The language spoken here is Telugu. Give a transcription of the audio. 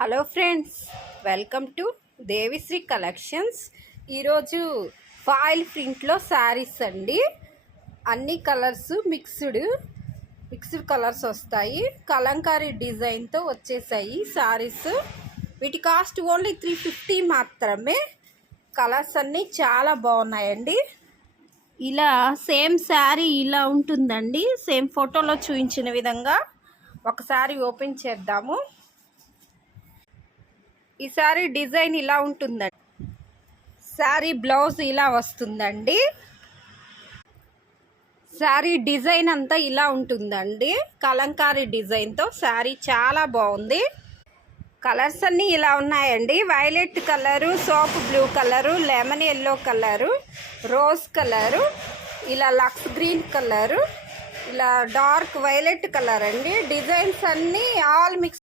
Hello friends, welcome to Devishri collections. ఈరోజు ఫాయిల్ ప్రింట్లో శారీస్ అండి. అన్ని కలర్స్ మిక్స్డ్ కలర్స్ వస్తాయి. కలంకారీ డిజైన్తో వచ్చేసాయి శారీస్. వీటి కాస్ట్ ఓన్లీ 350 మాత్రమే. కలర్స్ అన్నీ చాలా బాగున్నాయండి. ఇలా సేమ్ శారీ ఇలా ఉంటుందండి. సేమ్ ఫోటోలో చూపించిన విధంగా ఒకసారి ఓపెన్ చేద్దాము. ఈ శారీ డిజైన్ ఇలా ఉంటుందండి. శారీ బ్లౌజ్ ఇలా వస్తుందండి. శారీ డిజైన్ అంతా ఇలా ఉంటుందండి. కలంకారీ డిజైన్తో శారీ చాలా బాగుంది. కలర్స్ అన్నీ ఇలా ఉన్నాయండి. Violet colour, soap blue colour, lemon yellow colour, rose colour, ఇలా లక్స్ గ్రీన్ కలరు, ఇలా డార్క్ వైలెట్ కలర్ అండి. డిజైన్స్ అన్నీ ఆల్ మిక్స్